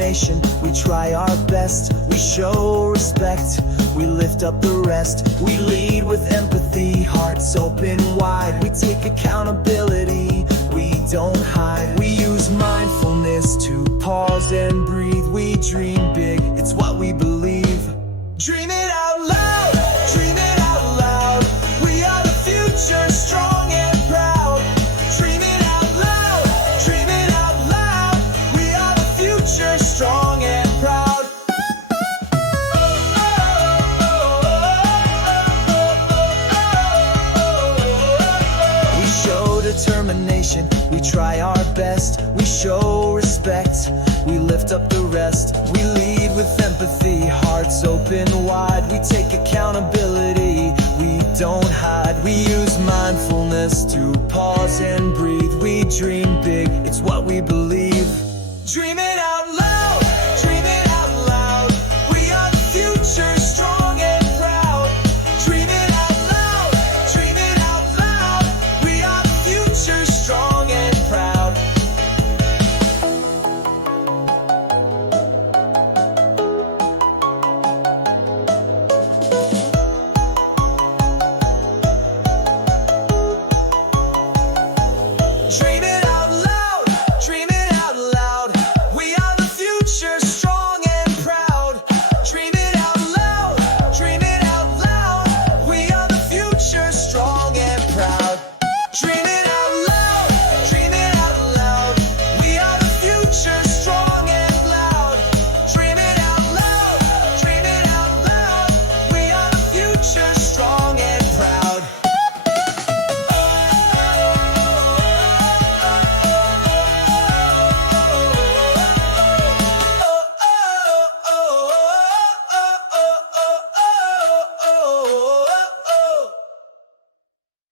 determination, we try our best. We show respect, we lift up the rest. We lead with empathy, hearts open wide. We take accountability, we don't hide. We use mindfulness to pause and breathe. We dream big, it's what we believe. Dream it out loud, dream it out loud. We are the future, strong and proud. Dream it out loud, dream it out loud. We are the future, strong and proud. We show determination, we try our best. We show respect, we lift up the rest. We lead with empathy, hearts open wide. We take accountability, we don't hide. We use mindfulness to pause and breathe. We dream big, it's what we believe. Dream it out loud.